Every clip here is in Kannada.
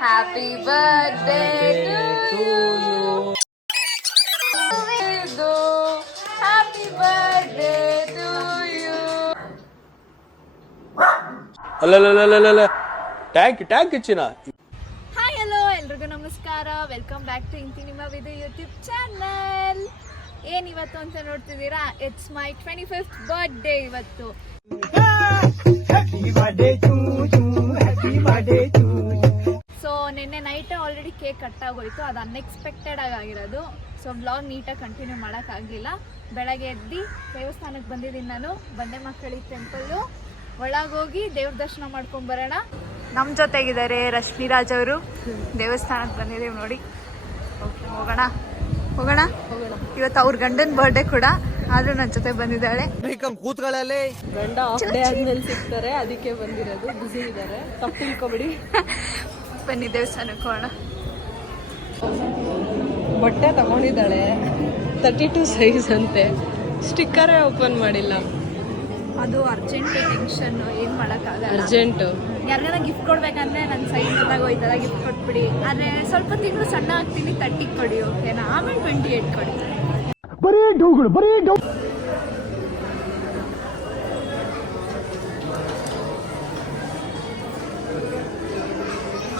Happy birthday to you happy birthday to you tank ಟ್ಯಾಂಕ್ ಹೆಚ್ಚಿನ ಹಾಯ್ ಹಲೋ ಎಲ್ರಿಗೂ ನಮಸ್ಕಾರ. ವೆಲ್ಕಮ್ ಬ್ಯಾಕ್ ಟು ಇಂತಿ ನಿಮ್ಮ ವಿದು ಯೂಟ್ಯೂಬ್ ಚಾನಲ್ ಏನ್ ಇವತ್ತು ಅಂತ ನೋಡ್ತಿದ್ದೀರಾ? It's my twenty fifth birthday ಇವತ್ತು ಕಟ್ ಆಗೋಯ್ತು ಅದು ಅನ್ಎಕ್ಸ್ಪೆಕ್ಟೆಡ್ ಆಗಿ ಆಗಿರೋದು. ಸೊ ಬ್ಲಾಗ್ ನೀಟಾಗಿ ಕಂಟಿನ್ಯೂ ಮಾಡೋಕ್ಕಾಗಲಿಲ್ಲ. ಬೆಳಗ್ಗೆ ಎದ್ದು ದೇವಸ್ಥಾನಕ್ಕೆ ಬಂದಿದ್ದೀನಿ ನಾನು. ಬಂಡೆ ಮಕ್ಕಳಿ ಟೆಂಪಲ್ಲು ಒಳಗೋಗಿ ದೇವ್ರ ದರ್ಶನ ಮಾಡ್ಕೊಂಬರೋಣ ನಮ್ಮ ಜೊತೆಗಿದ್ದಾರೆ ರಶ್ಮಿ ರಾಜ್ ಅವರು. ದೇವಸ್ಥಾನಕ್ಕೆ ಬಂದಿದ್ದೀವಿ ನೋಡಿ. ಓಕೆ ಹೋಗೋಣ. ಹೋಗೋಣ? ಇವತ್ತು ಅವ್ರ ಗಂಡನ ಬರ್ಡೇ ಕೂಡ ಆದ್ರೂ ನನ್ನ ಜೊತೆ ಬಂದಿದ್ದಾಳೆ. ಕೂತ್ಗಳಲ್ಲಿ ಗಂಡ ಆಫ್ ಡೇ ಆದ್ಮೇಲೆ ಸಿಗ್ತಾರೆ ಅದಕ್ಕೆ ಬಂದಿರೋದು. ಬಿಸಿ ಇದ್ದಾರೆ. ತಪ್ಪು ತಿಳ್ಕೊಬಿಡಿ. ಬನ್ನಿ ದೇವಸ್ಥಾನಕ್ಕೆ ಹೋಗೋಣ. ಬಟ್ಟೆ ತಗೊಂಡಿದ್ದಾಳೆ. ತರ್ಟಿ ಟು ಸೈಜ್ ಅಂತೆ ಸ್ಟಿಕ್ಕರೇ ಓಪನ್ ಮಾಡಿಲ್ಲ. ಅದು ಅರ್ಜೆಂಟ್ ಟೆನ್ಷನ್ ಏನು ಮಾಡೋಕ್ಕಾಗಲ್ಲ. ಅರ್ಜೆಂಟು ಯಾರಿಗಾರ ಗಿಫ್ಟ್ ಕೊಡ್ಬೇಕಂದ್ರೆ ನನ್ನ ಸೈಜ್ ಚೆನ್ನಾಗಿ ಹೋಯ್ತಲ್ಲ ಗಿಫ್ಟ್ ಕೊಟ್ಬಿಡಿ. ಆದರೆ ಸ್ವಲ್ಪ ತಿಂಗಳು ಸಣ್ಣ ಆಗ್ತೀನಿ ತರ್ಟಿಗೆ ಕೊಡಿ ಓಕೆನಾ ಆಮೇಲೆ ಟ್ವೆಂಟಿ ಏಟ್ ಕೊಡಿ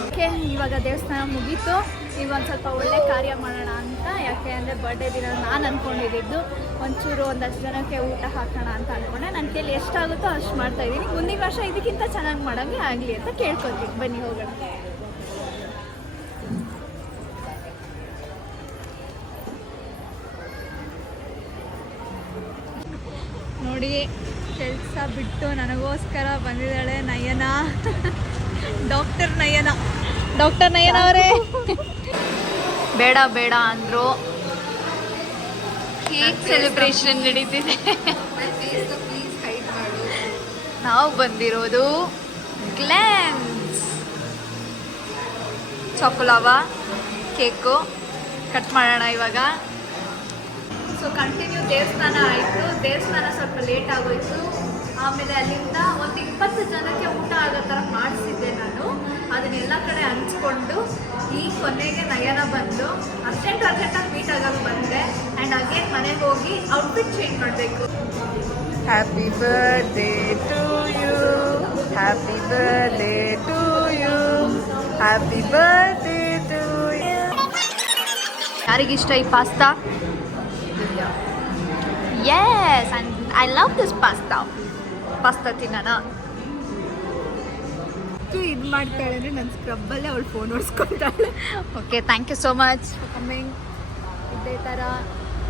ಓಕೆ ಇವಾಗ ದೇವಸ್ಥಾನ ಮುಗೀತು. ಇವಾಗ ಸ್ವಲ್ಪ ಒಳ್ಳೆ ಕಾರ್ಯ ಮಾಡೋಣ ಅಂತ, ಯಾಕೆ ಅಂದರೆ ಬರ್ಡೇ ದಿನ ನಾನು ಅಂದ್ಕೊಂಡಿದ್ದು ಒಂಚೂರು ಒಂದಷ್ಟು ಜನಕ್ಕೆ ಊಟ ಹಾಕೋಣ ಅಂತ ಅಂದ್ಕೊಂಡೆ ನನ್ನ ಕೈಲಿ ಎಷ್ಟಾಗುತ್ತೋ ಅಷ್ಟು ಮಾಡ್ತಾ ಇದ್ದೀನಿ. ಮುಂದಿನ ವರ್ಷ ಇದಕ್ಕಿಂತ ಚೆನ್ನಾಗಿ ಮಾಡೋಂಗೆ ಆಗಲಿ ಅಂತ ಕೇಳ್ಕೊತೀನಿ ಬನ್ನಿ, ಹೋಗೋಣ. ನೋಡಿ, ಕೆಲಸ ಬಿಟ್ಟು ನನಗೋಸ್ಕರ ಬಂದಿದ್ದಾಳೆ ನಯನ. ಡಾಕ್ಟರ್ ನಯನ. ಡಾಕ್ಟರ್ ನಯನ ಅವರೇ. ಬೇಡ ಬೇಡ ಅಂದ್ರು. ಕೇಕ್ ಸೆಲೆಬ್ರೇಷನ್ ನಡೀತಿದೆ. ನಾವು ಬಂದಿರೋದು ಗ್ಲ್ಯಾನ್ಸ್ ಚಾಕೊಲಾವ ಕೇಕು ಕಟ್ ಮಾಡೋಣ ಇವಾಗ. ಸೊ ಕಂಟಿನ್ಯೂ ದೇವಸ್ಥಾನ ಆಯಿತು. ದೇವಸ್ಥಾನ ಸ್ವಲ್ಪ ಲೇಟ್ ಆಗೋಯ್ತು. ಆಮೇಲೆ ಅಲ್ಲಿಂದ ಒಂದು ಇಪ್ಪತ್ತು ಜನಕ್ಕೆ ಊಟ ಆಗೋ ಥರ ಮಾಡಿಸಿದ್ದೆ ನಾನು. ಅದನ್ನೆಲ್ಲ ಕಡೆ ಹಂಚ್ಕೊಂಡು ಈ ಕೊನೆಗೆ ನಯನ ಬಂದು ಅರ್ಜೆಂಟ್ ಅರ್ಜೆಂಟಾಗಿ ಮೀಟ್ ಆಗಕ್ಕೆ ಬಂದೆ ಆ್ಯಂಡ್ ಅಗೇನ್ ಮನೆಗೆ ಹೋಗಿ ಔಟ್ಫಿಟ್ ಚೇಂಜ್ ಮಾಡಬೇಕು. Happy birthday to you happy birthday to you happy birthday to you ಯಾರಿಗಿಷ್ಟ ಈ pasta yes I love this pasta pasta ತಿನ್ನೋಣ ಇದು ಮಾಡ್ತಾಳೆ ಅಂದರೆ ನನ್ನ ಸ್ಕ್ರಬ್ಬಲ್ಲೇ ಅವಳು phone ಹೊಡ್ಸ್ಕೊತಾಳೆ okay thank you so much coming ಇದೇ ಥರ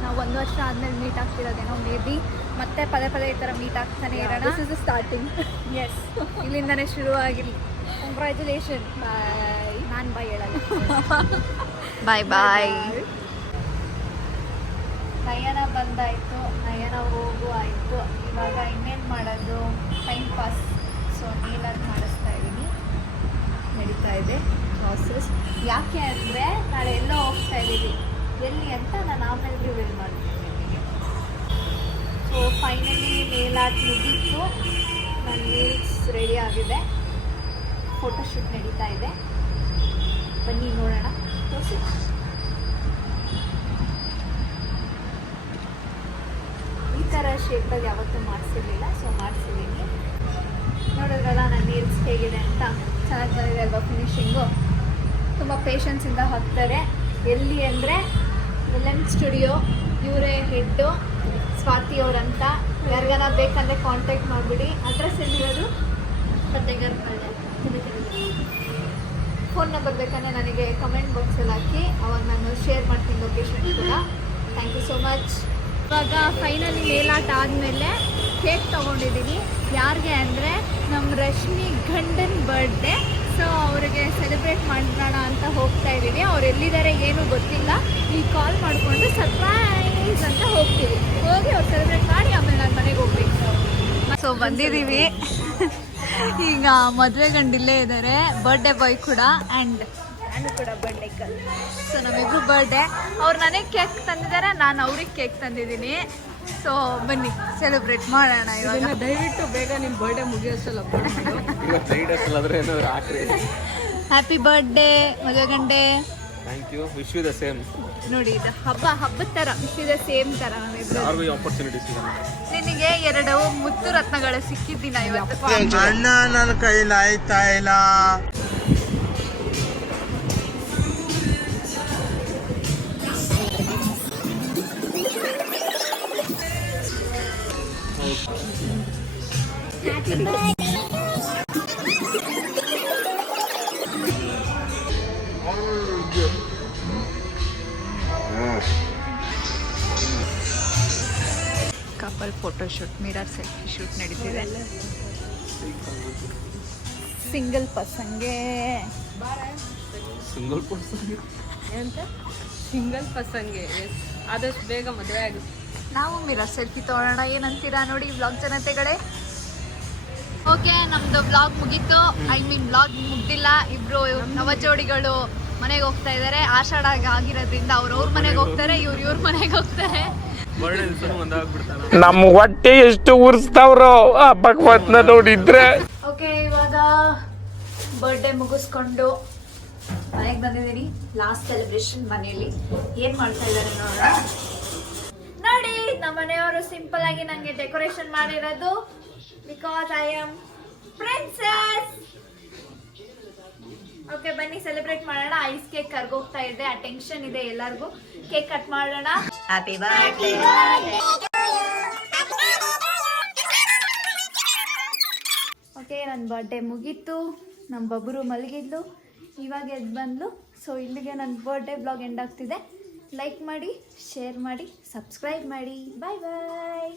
ನಾವು ಒಂದು ವರ್ಷ ಆದಮೇಲೆ ಮೀಟ್ ಆಗ್ತಿರೋದೇನೋ ಮೇ ಬಿ ಮತ್ತೆ ಪದೇ ಪದೇ ಈ ಥರ ಮೀಟ್ ಆಗ್ತಾನೆ ಇರೋಣ. ದಿಸ್ ಇಸ್ ಸ್ಟಾರ್ಟಿಂಗ್ ಎಸ್ ಇಲ್ಲಿಂದನೇ ಶುರು ಆಗಿರಲಿ ಕಂಗ್ರ್ಯಾಚುಲೇಷನ್ ಬಾಯ್ ನಾನು ಬಾಯ್ ಹೇಳಲ್ಲ. ಬಾಯ್ ಬಾಯ್ ನಯನ ಬಂದಾಯಿತು. ನಯನ ಹೋಗು ಆಯಿತು ಇವಾಗ ಇನ್ನೇನು ಮಾಡೋದು? ಟೈಮ್ ಪಾಸ್ ಸೊ ಇದ್ದೀನಿ ನಡೀತಾ ಇದೆ ಪ್ರಾಸೆಸ್ ಯಾಕೆ ಅಂದರೆ ನಾಳೆ ಎಲ್ಲೋ ಹೋಗ್ತಾ ಇದ್ದೀವಿ ಎಲ್ಲಿ ಅಂತ ನಾನು ಆಮೇಲೆ ರಿವೀಲ್ ಮಾಡ್ತೀನಿ ನಿಮಗೆ. ಸೊ ಫೈನಲಿ ನೇಲಾಟ್ ಮುಗಿತ್ತು ನನ್ನ ರೀಲ್ಸ್ ರೆಡಿ ಆಗಿದೆ. ಫೋಟೋಶೂಟ್ ನಡೀತಾ ಇದೆ. ಬನ್ನಿ ನೋಡೋಣ. ತೋರಿಸಿ. ಈ ಥರ ಶೇಪಲ್ಲಿ ಯಾವತ್ತೂ ಮಾಡಿಸಿರಲಿಲ್ಲ ಸೊ ಮಾಡಿಸಿದ್ದೀನಿ. ನೋಡಿದ್ರಲ್ಲ ನನ್ನ ನೀಲ್ಸ್ ಹೇಗಿದೆ ಅಂತ? ಚೆನ್ನಾಗಿ ಬಂದಿದೆ ಅಲ್ವಾ ಫಿನಿಶಿಂಗು ತುಂಬ ಪೇಷನ್ಸಿಂದ ಹಾಕ್ತಾರೆ ಎಲ್ಲಿ ಅಂದರೆ ವಿಲನ್ ಸ್ಟುಡಿಯೋ ಇವರೇ ಹೆಡ್ಡು ಸ್ವಾತಿ ಅವರಂತ. ಯಾರಿಗಾನ ಬೇಕಂದರೆ ಕಾಂಟ್ಯಾಕ್ಟ್ ಮಾಡಿಬಿಡಿ. ಅಡ್ರೆಸ್ ಎಲ್ಲಿರೋದು? ಪಳ್ಳಿ ಫೋನ್ ನಂಬರ್ ಬೇಕಂದರೆ ನನಗೆ ಕಮೆಂಟ್ ಬಾಕ್ಸಲ್ಲಿ ಹಾಕಿ. ಅವಾಗ ನಾನು ಶೇರ್ ಮಾಡ್ತೀನಿ ಲೊಕೇಶನ್ ಕೂಡ. ಥ್ಯಾಂಕ್ ಯು ಸೋ ಮಚ್ ಇವಾಗ ಫೈನಲಿ ಮೇಲಾಟ ಆದಮೇಲೆ ಕೇಕ್ ತೊಗೊಂಡಿದ್ದೀನಿ ಯಾರಿಗೆ ಅಂದರೆ ನಮ್ಮ ರಶ್ಮಿ ಗಂಡನ್ ಬರ್ಡೇ ಸೊ ಅವರಿಗೆ ಸೆಲೆಬ್ರೇಟ್ ಮಾಡೋಣ ಅಂತ ಹೋಗ್ತಾ ಇದ್ದೀವಿ. ಅವ್ರು ಎಲ್ಲಿದ್ದಾರೆ ಏನೂ ಗೊತ್ತಿಲ್ಲ. ಈಗ ಕಾಲ್ ಮಾಡಿಕೊಂಡು ಸರ್ಪ್ರೈಸ್ ಅಂತ ಹೋಗ್ತೀವಿ. ಹೋಗಿ ಅವ್ರು ಸೆಲೆಬ್ರೇಟ್ ಮಾಡಿ ಆಮೇಲೆ ನಾನು ಮನೆಗೆ ಹೋಗ್ಬೇಕು. ಸೊ ಬಂದಿದ್ದೀವಿ. ಈಗ ಮದುವೆ ಗಂಡಿಲ್ಲೇ ಇದ್ದಾರೆ ಬರ್ಡೇ ಬಾಯ್ ಕೂಡ ಆ್ಯಂಡ್ ನಾನು ಕೂಡ ಬರ್ಡೇ ಗರ್ಲ್ ಸೊ ನಮಗೂ ಬರ್ಡೇ ಅವ್ರು ನನಗೆ ಕೇಕ್ ತಂದಿದ್ದಾರೆ. ನಾನು ಅವ್ರಿಗೆ ಕೇಕ್ ತಂದಿದ್ದೀನಿ. ಸೊ ಬನ್ನಿ ಸೆಲೆಬ್ರೇಟ್ ಮಾಡೋಣ ಇವಾಗ. ದಯವಿಟ್ಟು ಬೇಗ ನಿಮ್ಮ ಬರ್ಡೇ ಮುಗಿಯೋಸಲ್ಲ ಹ್ಯಾಪಿ ಬರ್ಡೇ ಮದುವೆ ಗಂಡೆ thank you wish you the same ನೋಡಿ ಇದು ಹಬ್ಬ ಹಬ್ಬದ ಥರ ಇದೆ ಸೇಮ್ ಥರ ನಾವಿಬ್ರು ಯಾರಿಗೂ ಈ ಆಪರ್ಚುನಿಟಿ ನಿನಗೆ ಎರಡು ಮುತ್ತು ರತ್ನಗಳು ಸಿಕ್ಕಿದ್ದಿನ ಇವತ್ತು. ಅಣ್ಣ ನನ್ನ ಕೈಲಾಯ್ತಾ ಇಲ್ಲ? Couple photo shoot mirror selfie shoot ನಡೀತಿದೆ. ಸಿಂಗಲ್ ಪರ್ಸನ್ಗೆ ಸಿಂಗಲ್ ಪರ್ಸನ್ ಅಂತ ಸಿಂಗಲ್ ಪರ್ಸನ್ಗೆ ಎಸ್ ಆದಷ್ಟು ಬೇಗ ಮದುವೆ ಆಗುತ್ತೆ. ನಾವು ಮಿರ ಸೆಲ್ಫಿ ತಗೊಳ್ಳೋಣ ಏನಂತೀರಾ ನೋಡಿ ವ್ಲಾಗ್ ಜನತೆಗಳೇ. ಓಕೆ ನಮ್ದು ವ್ಲಾಗ್ ಮುಗೀತು. ಐ ಮೀನ್ ವ್ಲಾಗ್ ಮುಗ್ದಿಲ್ಲ. ಇಬ್ರು ನವಜೋಡಿಗಳು ಮನೆಗೆ ಹೋಗ್ತಾ ಇದ್ದಾರೆ ಆಷಾಢ ಆಗಿರೋದ್ರಿಂದ ಅವ್ರ ಅವ್ರ ಮನೆಗೆ ಹೋಗ್ತಾರೆ ಇವ್ರು ಇವ್ರ ಮನೆಗೆ ಹೋಗ್ತಾರೆ. ನಮ್ ಹೊಟ್ಟೆ ಎಷ್ಟು ಉರ್ಸ್ತಾವ್ರೋ ಭಗವಂತನ ಭಗವತ್ನ ನೋಡಿದ್ರೆ. ಓಕೆ ಇವಾಗ ಬರ್ಡೇ ಮುಗಿಸ್ಕೊಂಡು ಮನೆಗೆ ಬಂದಿದ್ದೀನಿ. ಲಾಸ್ಟ್ ಸೆಲೆಬ್ರೇಷನ್ ಮನೆಯಲ್ಲಿ. ಏನ್ ಮಾಡ್ತಾ ಇದ್ದಾರೆ ನೋಡೋಣ ನೋಡಿ ನಮ್ಮ ಮನೆಯವರು ಸಿಂಪಲ್ ಆಗಿ ನನಗೆ ಡೆಕೋರೇಷನ್ ಮಾಡಿರೋದು. Because I am princess okay ಬನ್ನಿ ಸೆಲೆಬ್ರೇಟ್ ಮಾಡೋಣ. ಐಸ್ ಕೇಕ್ ಕರ್ಗೋಗ್ತಾ ಇದೆ. ಆ ಟೆನ್ಷನ್ ಇದೆ ಎಲ್ಲರಿಗೂ. ಕೇಕ್ ಕಟ್ ಮಾಡೋಣ. ಹ್ಯಾಪಿ ಬರ್ತ್ಡೇ ಓಕೆ ನನ್ನ ಬರ್ಡೇ ಮುಗೀತು. ನಮ್ಮ ಬಬ್ರು ಮಲಗಿದ್ಲು. ಇವಾಗ ಎದ್ದು ಬಂದ್ಲು. ಸೊ ಇಲ್ಲಿಗೆ ನನ್ನ ಬರ್ಡೇ ಬ್ಲಾಗ್ ಎಂಡ್ ಆಗ್ತಿದೆ. ಲೈಕ್ ಮಾಡಿ ಶೇರ್ ಮಾಡಿ ಸಬ್ಸ್ಕ್ರೈಬ್ ಮಾಡಿ. Bye bye